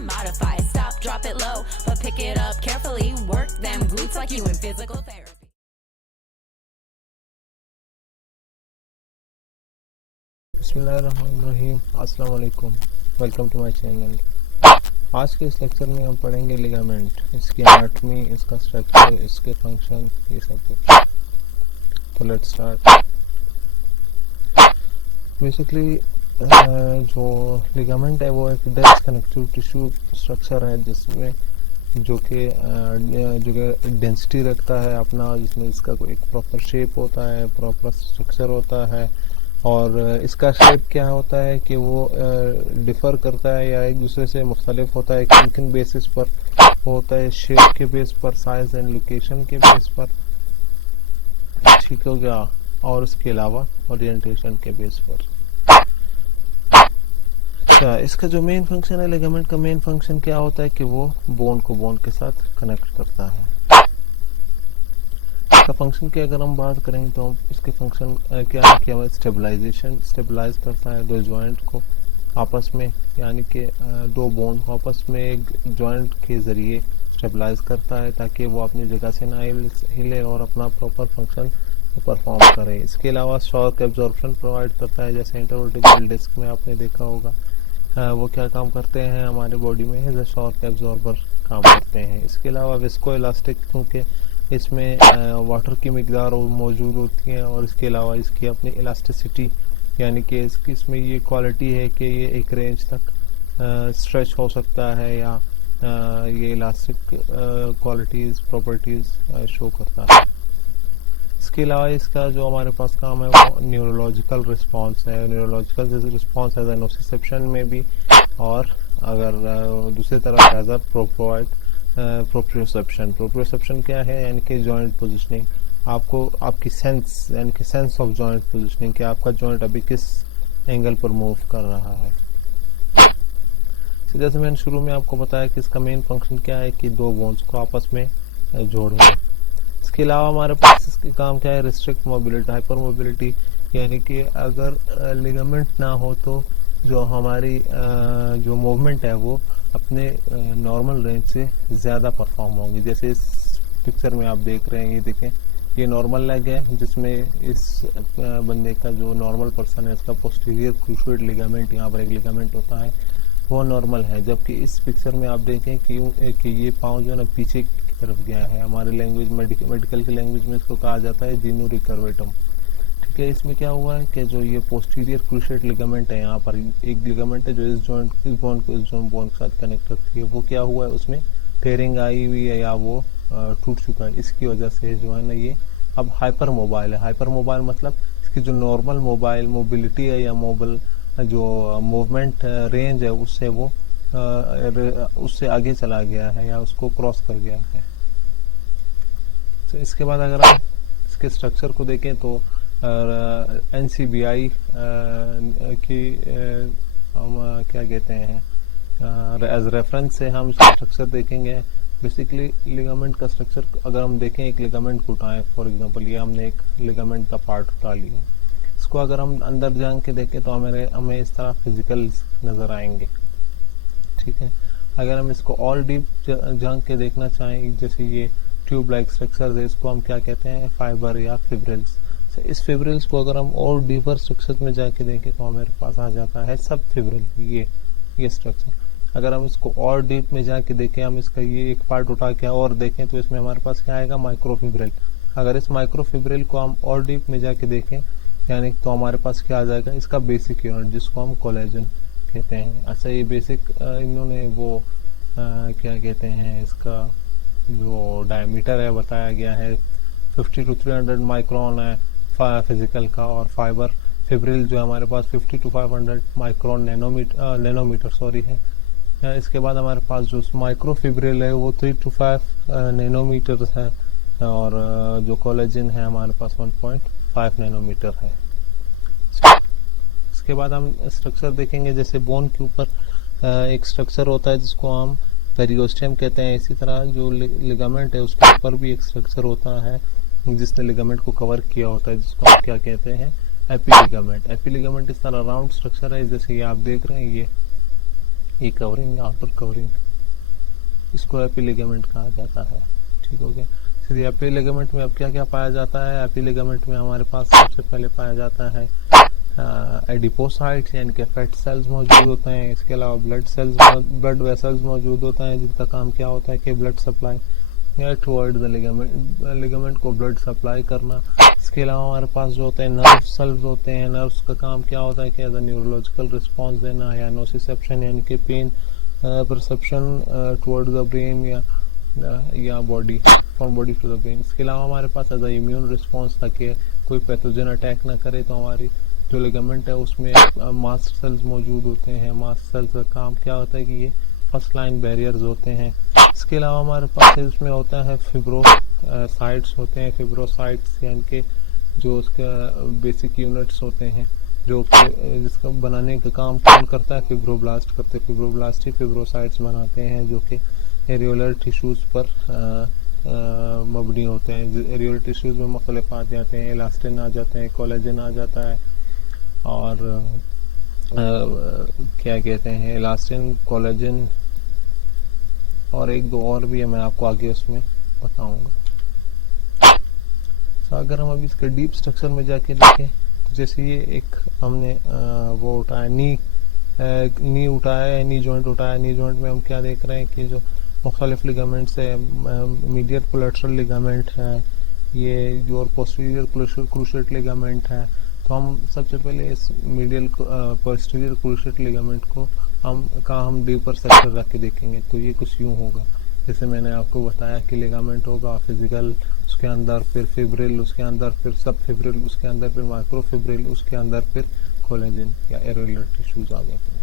and modify it. Stop, drop it low, but pick it up carefully. Work them glutes like you in physical therapy. बिस्मिल्लाहिर्रहमानिर्रहीम, अस्सलाम वालेकुम, welcome to my channel. आज के इस lecture में हम पढ़ेंगे लिगामेंट, इसकी एनाटॉमी, इसका स्ट्रक्चर, इसके फंक्शन, ये सब कुछ। तो लेट्स स्टार्ट। बेसिकली जो लिगामेंट है वो एक डेंस कनेक्टिव टिश्यू स्ट्रक्चर है जिसमें जो कि डेंसिटी रखता है अपना, जिसमें इसका कोई एक प्रॉपर शेप होता है, प्रॉपर स्ट्रक्चर होता है। और इसका शेप क्या होता है कि वो डिफ़र करता है या एक दूसरे से मुख्तलिफ होता है। किन किन बेसिस पर होता है? शेप के बेस पर, साइज एंड लोकेशन के बेस पर, ठीक हो गया, और इसके अलावा ओरिएंटेशन के बेस पर। अच्छा, इसका जो मेन फंक्शन है, लिगामेंट का मेन फंक्शन क्या होता है कि वो बोन को बोन के साथ कनेक्ट करता है। इसका फंक्शन की अगर हम बात करें तो इसके फंक्शन क्या है कि हमें स्टेबलाइज करता है दो जॉइंट को आपस में, यानी कि दो बोन को आपस में एक जॉइंट के ज़रिए स्टेबलाइज करता है ताकि वो अपनी जगह से ना हिले और अपना प्रॉपर फंक्शन परफॉर्म करे। इसके अलावा शॉक एब्जॉर्प्शन प्रोवाइड करता है, जैसे इंटरवर्टिब्रल डिस्क में आपने देखा होगा। वो क्या काम करते हैं हमारे बॉडी में, एज अ शॉक एब्जॉर्बर काम करते हैं। इसके अलावा विस्को इलास्टिक, क्योंकि इसमें वाटर की मिकदार मौजूद होती है, और इसके अलावा इसकी अपनी इलास्टिसिटी, यानी कि इसमें ये क्वालिटी है कि ये एक रेंज तक स्ट्रेच हो सकता है, या ये इलास्टिक क्वालिटीज़ प्रॉपर्टीज़ शो करता है। इसके अलावा इसका जो हमारे पास काम है वो न्यूरोलॉजिकल रिस्पॉन्स है। न्यूरोलॉजिकल रिस्पॉन्स एज ए नोसिसेप्शन में भी, और अगर दूसरी तरफ एज अ प्रोप्रियोसेप्शन। प्रोप्रियोसेप्शन क्या है? यानी कि जॉइंट पोजिशनिंग, आपको आपकी सेंस, यानी कि सेंस ऑफ जॉइंट पोजिशनिंग, कि आपका जॉइंट अभी किस एंगल पर मूव कर रहा है। जैसे मैंने शुरू में आपको बताया कि इसका मेन फंक्शन क्या है कि दो बोन्स को आपस में जोड़ना। इसके अलावा हमारे पास इसके काम क्या है? रिस्ट्रिक्ट मोबिलिटी, हाइपर मोबिलिटी, यानी कि अगर लिगामेंट ना हो तो जो हमारी जो मूवमेंट है वो अपने नॉर्मल रेंज से ज़्यादा परफॉर्म होंगी। जैसे इस पिक्चर में आप देख रहे हैं, ये देखें, ये नॉर्मल लेग है जिसमें इस बंदे का जो नॉर्मल पर्सन है, इसका पोस्टीरियर क्रूशिएट लिगामेंट, यहाँ पर एक लिगामेंट होता है, वो नॉर्मल है। जबकि इस पिक्चर में आप देखें कि ये पाँव जो है ना पीछे की तरफ गया है। हमारे लैंग्वेज मेडिकल की लैंग्वेज में इसको कहा जाता है जीनू रिकर्वेटम। ठीक है, इसमें क्या हुआ है कि जो ये पोस्टीरियर क्रूशिएट लिगामेंट है, यहाँ पर एक लिगामेंट है जो इस बोन को इस बोन के साथ कनेक्ट करती है, वो क्या हुआ है, उसमें टेयरिंग आई हुई है या वो टूट चुका है। इसकी वजह से जो है ना ये अब हाइपर मोबाइल है। हाइपर मोबाइल मतलब इसकी जो नॉर्मल मोबिलिटी है या जो मूवमेंट रेंज है उससे वो उससे आगे चला गया है या उसको क्रॉस कर गया है। तो इसके बाद अगर आप इसके स्ट्रक्चर को देखें तो NCBI की हम क्या कहते हैं एज रेफरेंस से हम इसका स्ट्रक्चर देखेंगे। बेसिकली लिगामेंट का स्ट्रक्चर अगर हम देखें, एक लिगामेंट को उठाएं, फॉर एग्जांपल ये हमने एक लिगामेंट का पार्ट उठा लिया, इसको अगर हम अंदर जान के देखें तो हमें इस तरह फिजिकल्स नज़र आएंगे। ठीक है, अगर हम इसको और डीप जान के देखना चाहें, जैसे ये ट्यूब लाइक स्ट्रक्चर है, इसको हम क्या कहते हैं? फाइबर या फिब्रिल्स। इस फिब्रिल्स को अगर हम और डीपर स्ट्रक्चर में जाके देखें तो हमारे पास आ जाता है सब फिब्रिल, ये स्ट्रक्चर। अगर हम इसको और डीप में जाके देखें, हम इसका ये एक पार्ट उठा के और देखें तो इसमें हमारे पास क्या आएगा? माइक्रोफिब्रिल। अगर इस माइक्रोफिब्रिल को हम और डीप में जाके देखें, यानी तो हमारे पास क्या आ जाएगा? इसका बेसिक यूनिट, जिसको हम कोलेजन कहते हैं। अच्छा, ये बेसिक इन्होंने वो क्या कहते हैं, इसका जो डायमीटर है बताया गया है 50 to 300 माइक्रोन है फिजिकल का, और फाइबर फिब्रिल जो हमारे पास 50 to 500 माइक्रोन नैनोमीटर सॉरी है। इसके बाद हमारे पास जो माइक्रोफिब्रिल है वो 3 to 5 नैनोमीटर है, और जो कोलेजन है हमारे पास 1.5 नैनोमीटर है। इसके बाद हम स्ट्रक्चर देखेंगे, जैसे बोन के ऊपर एक स्ट्रक्चर होता है जिसको हम पेरियोस्टियम कहते हैं। इसी तरह जो लिगामेंट है उसके ऊपर भी एक स्ट्रक्चर होता है जिसने लिगामेंट को कवर किया होता है, जिसको हम क्या कहते हैं? एपीलिगामेंट। एपीलिगामेंट इस तरह राउंड स्ट्रक्चर है, जैसे ये आप देख रहे हैं, ये कवरिंग, आउटर कवरिंग, इसको एपी लिगामेंट कहा जाता है। ठीक हो गया। फिर एपी लिगामेंट में अब क्या क्या पाया जाता है? एपी लिगामेंट में हमारे पास सबसे पहले पाया जाता है एडिपोसाइट्स यानी कि फैट सेल्स मौजूद होते हैं। इसके अलावा ब्लड वेसल्स मौजूद होते हैं, जिनका काम क्या होता है कि blood supply toward the ligament को ब्लड सप्लाई करना। इसके अलावा हमारे पास जो होते हैं नर्व सेल्स होते हैं। नर्व्स का काम क्या होता है कि एज अ न्यूरोलॉजिकल रिस्पॉन्स देना या नोसिसेप्शन यानी कि pain perception toward the brain या body, from body to the brain. इसके अलावा हमारे पास एज अ इम्यून रिस्पॉन्स ताकि कोई पैथोजन अटैक ना करे, तो हमारी जो लिगामेंट है उसमें मास्ट सेल्स मौजूद होते हैं। मास्ट सेल्स का काम क्या होता है कि ये फर्स्ट लाइन बैरियर्स होते हैं। इसके अलावा हमारे पास इसमें होता है फिब्रोसाइट्स होते हैं। फिब्रोसाइट्स यानी कि जो उसका बेसिक यूनिट्स होते हैं, जो जिसका बनाने का काम कौन करता है? फिब्रोब्लास्ट करते हैं। फिब्रोब्लास्ट ही फिब्रोसाइट्स बनाते हैं, जो कि एरियोलर टिश्यूज पर मबनी होते हैं। एरियोलर टिश्यूज में मुख्तलिफ आ जाते हैं, इलास्टिन आ जाते हैं, कोलेजन आ जाता है, और क्या कहते हैं, इलास्टिन, कोलेजन और एक दो और भी है, मैं आपको आगे उसमें बताऊंगा। तो अगर हम अभी इसके डीप स्ट्रक्चर में जाके देखें, तो जैसे ये एक हमने वो उठाया, नी उठाया है, नी जॉइंट उठाया। नी जॉइंट में हम क्या देख रहे हैं कि जो मुख्तलिफ लिगामेंट्स है, मीडियल कोलेटरल लिगामेंट है, ये जो और पोस्टीरियर क्रूशिएट लिगामेंट है। तो हम सबसे पहले इस मीडियल पोस्टीरियर क्रूशिएट लिगामेंट को हम डीपर सेक्टर रख के देखेंगे। तो ये कुछ यूं होगा, जैसे मैंने आपको बताया कि लिगामेंट होगा फिजिकल, उसके अंदर फिर फिब्रिल, उसके अंदर फिर सब फिब्रिल, उसके अंदर फिर माइक्रोफिब्रिल, उसके अंदर फिर कोलेजन या एरियोलर टिश्यूज आ जाते हैं।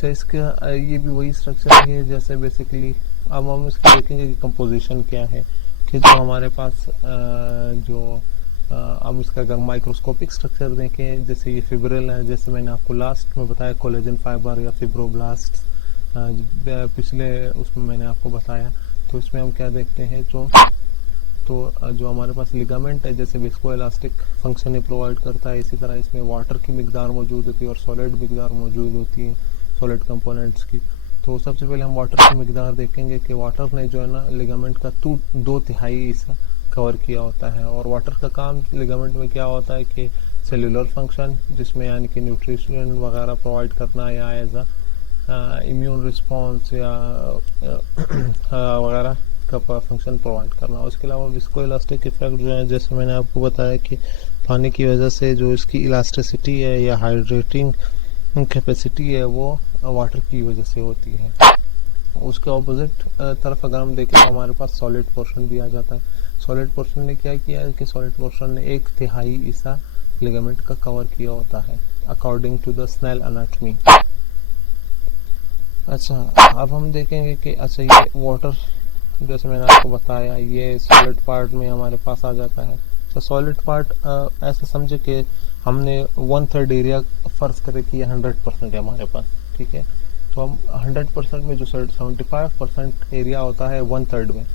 तो इसका ये भी वही स्ट्रक्चर है जैसे बेसिकली। अब हम इसको देखेंगे कि कंपोजिशन क्या है, कि जो हमारे पास अब इसका अगर माइक्रोस्कोपिक स्ट्रक्चर देखें, जैसे ये फिब्रिल है, जैसे मैंने आपको लास्ट में बताया कोलेजन फाइबर या फिब्रोब्लास्ट, पिछले उसमें मैंने आपको बताया। तो इसमें हम क्या देखते हैं, जो हमारे पास लिगामेंट है, जैसे विस्को इलास्टिक फंक्शन ही प्रोवाइड करता है, इसी तरह इसमें वाटर की मिकदार मौजूद होती है और सॉलिड मिकदार मौजूद होती है, सॉलिड कंपोनेंट्स की। तो सबसे पहले हम वाटर की मिकदार देखेंगे कि वाटर ने जो है ना लिगामेंट का 2/3 हिस्सा कवर किया होता है। और वाटर का काम लिगामेंट में क्या होता है कि सेलुलर फंक्शन, जिसमें यानी कि न्यूट्रिशन वगैरह प्रोवाइड करना, या एज इम्यून रिस्पॉन्स या वगैरह का फंक्शन प्रोवाइड करना। उसके अलावा विस्को इलास्टिक इफेक्ट जो है, जैसे मैंने आपको बताया कि पानी की वजह से जो इसकी इलास्टिसिटी है या हाइड्रेटिंग कैपेसिटी है, वो वाटर की वजह से होती है। उसके ऑपोजिट तरफ अगर हम देखें तो हमारे पास सॉलिड पोर्शन भी आ जाता है। सॉलिड पोर्शन ने क्या किया है कि सॉलिड पोर्शन ने 1/3 हिस्सा लिगामेंट का कवर किया होता है according to the snail anatomy. अच्छा, अब हम देखेंगे कि अच्छा ये वाटर, जैसे मैंने आपको बताया, ये सॉलिड पार्ट में हमारे पास आ जाता है। तो सॉलिड पार्ट ऐसा समझे कि हमने 1/3 एरिया फर्ज करे कि ये 100% है हमारे पास, ठीक है। तो हम 100% में जो 75% एरिया होता है 1/3 में,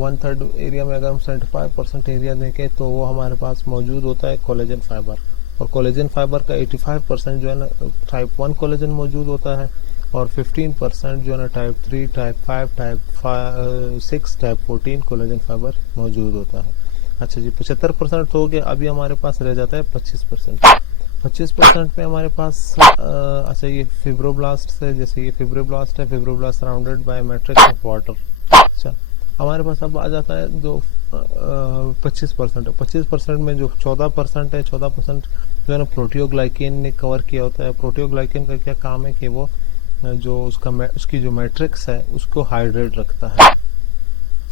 1/3 एरिया में अगर हम 75% एरिया देखें तो वो हमारे पास मौजूद होता है कोलेजन फाइबर। और कोलेजन फाइबर का 85% जो है ना टाइप 1 कोलेजन मौजूद होता है, और 15% जो है ना type 3, type 5, type 6, type 14 collagen fibre मौजूद होता है। अच्छा जी, 75% हो गया। अभी हमारे पास रह जाता है 25%। 25% में हमारे पास अच्छा ये फिब्रोब्लास्ट है, जैसे ये फिब्रोब्लास्ट है, fibroblast surrounded by matrix of water. अच्छा, हमारे पास अब आ जाता है जो 25% है। 25% में जो 14% है, 14% जो है ना प्रोटियोग्लाइकेन ने कवर किया होता है। प्रोटियोग्लाइकेन का क्या काम है कि वो जो उसकी जो मैट्रिक्स है उसको हाइड्रेट रखता है।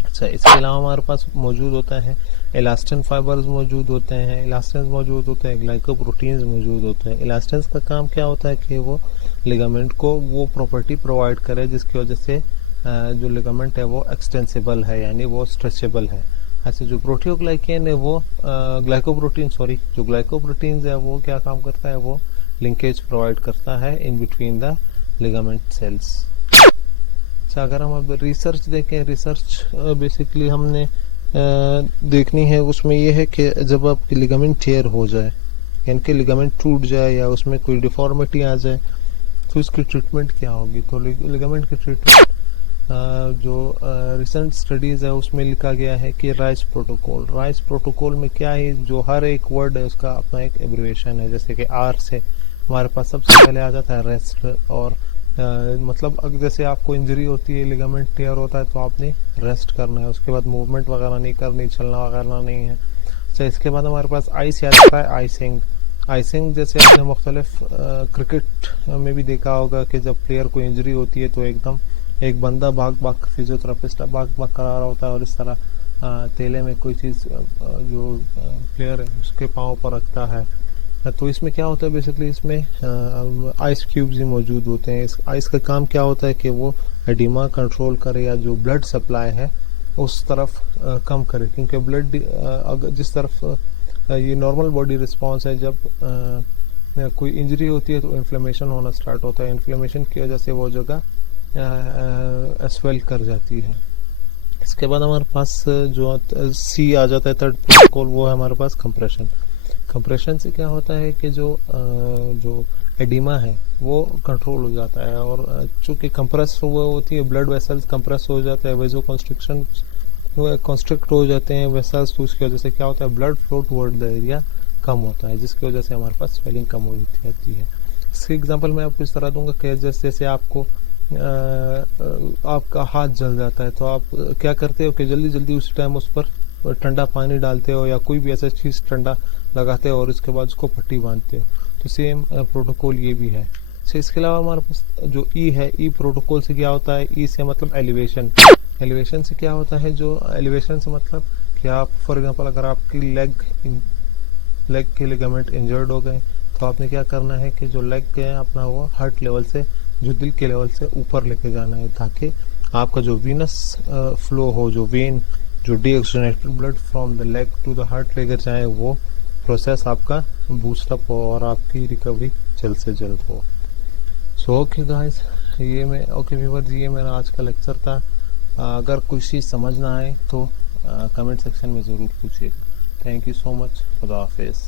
अच्छा, इसके अलावा हमारे पास मौजूद होता है इलास्टिन फाइबर्स मौजूद होते हैं, इलास्टिन्स मौजूद होते हैं, ग्लाइकोप्रोटीन्स मौजूद होते हैं। इलास्टिन्स का काम क्या होता है कि वो लिगामेंट को वो प्रॉपर्टी प्रोवाइड करे जिसकी वजह से जो लिगामेंट है वो एक्सटेंसिबल है, यानी वो स्ट्रेचेबल है। अच्छा, जो प्रोटियोग्लाइकेन है वो जो ग्लाइकोप्रोटीन्स है वो क्या काम करता है, वो लिंकेज प्रोवाइड करता है in between the ligament cells. अच्छा, अगर हम अब रिसर्च देखें, रिसर्च बेसिकली हमने देखनी है, उसमें ये है कि जब आपकी लिगामेंट टियर हो जाए यानी कि लिगामेंट टूट जाए या उसमें कोई डिफॉर्मिटी आ जाए तो इसकी ट्रीटमेंट क्या होगी। तो लिगामेंट की ट्रीटमेंट जो रिसेंट स्टडीज़ है उसमें लिखा गया है कि राइस प्रोटोकॉल में क्या है, जो हर एक वर्ड है उसका अपना एक एब्रिवेशन है। जैसे कि आर से हमारे पास सबसे पहले आ जाता है रेस्ट, और मतलब अगर जैसे आपको इंजरी होती है, लिगामेंट टेयर होता है तो आपने रेस्ट करना है, उसके बाद मूवमेंट वगैरह नहीं करनी, चलना वगैरह नहीं है। अच्छा, इसके बाद हमारे पास आई से आ जाता है आइसिंग जैसे आपने मुख्तलिफ क्रिकेट में भी देखा होगा कि जब प्लेयर को इंजरी होती है तो एकदम एक बंदा भाग फिजियोथेरापिस्ट भाग करा रहा होता है और इस तरह तेले में कोई चीज़ जो प्लेयर है उसके पाँव पर रखता है। तो इसमें क्या होता है, बेसिकली इसमें आइस क्यूब्स ही मौजूद होते हैं। इस आइस का काम क्या होता है कि वो एडिमा कंट्रोल करे या जो ब्लड सप्लाई है उस तरफ कम करे, क्योंकि ब्लड अगर जिस तरफ ये नॉर्मल बॉडी रिस्पॉन्स है, जब कोई इंजरी होती है तो इन्फ्लेमेशन होना स्टार्ट होता है। इन्फ्लेमेशन की वजह से वो जगह स्वेल कर जाती है। इसके बाद हमारे पास जो सी आ जाता है थर्ड प्रोटोकॉल, वो है हमारे पास कंप्रेशन से क्या होता है कि जो एडिमा है वो कंट्रोल हो जाता है, और चूँकि कंप्रेस हुआ होती है ब्लड वेसल्स कंप्रेस हो जाता है, वेजो कंस्ट्रिक्ट हो जाते हैं वेसल्स, तो उसकी वजह से क्या होता है, blood flow toward the area कम होता है, जिसकी वजह से हमारे पास स्वेलिंग कम हो जाती है। इसके एग्जांपल मैं आपको इस तरह दूंगा कि जैसे आपको आपका हाथ जल जाता है तो आप क्या करते हो कि जल्दी उसी टाइम उस पर ठंडा पानी डालते हो या कोई भी ऐसा चीज़ ठंडा लगाते हो और इसके बाद उसको पट्टी बांधते हो। तो सेम प्रोटोकॉल ये भी है। तो इसके अलावा हमारे पास जो ई है, ई प्रोटोकॉल से क्या होता है, ई से मतलब एलिवेशन से क्या होता है, जो एलिवेशन से मतलब कि आप फॉर एग्जांपल अगर आपकी लेग के लिगामेंट इंजर्ड हो गए तो आपने क्या करना है कि जो लेग है अपना वो हार्ट लेवल से, जो दिल के लेवल से ऊपर लेके जाना है, ताकि आपका जो वीनस फ्लो हो, जो वेन जो deoxygenated blood from the leg to the heart लेकर जाए, वो प्रोसेस आपका बूस्टअप हो और आपकी रिकवरी जल्द से जल्द हो। सो ओके गाइस, ये मेरा आज का लेक्चर था। अगर कुछ चीज़ समझ ना आए तो कमेंट सेक्शन में ज़रूर पूछिएगा। थैंक यू सो मच, खुदा हाफिज़।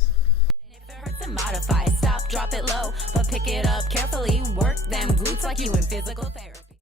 If it hurts to modify, stop, drop it low, but pick it up carefully. Work them glutes like you in physical therapy.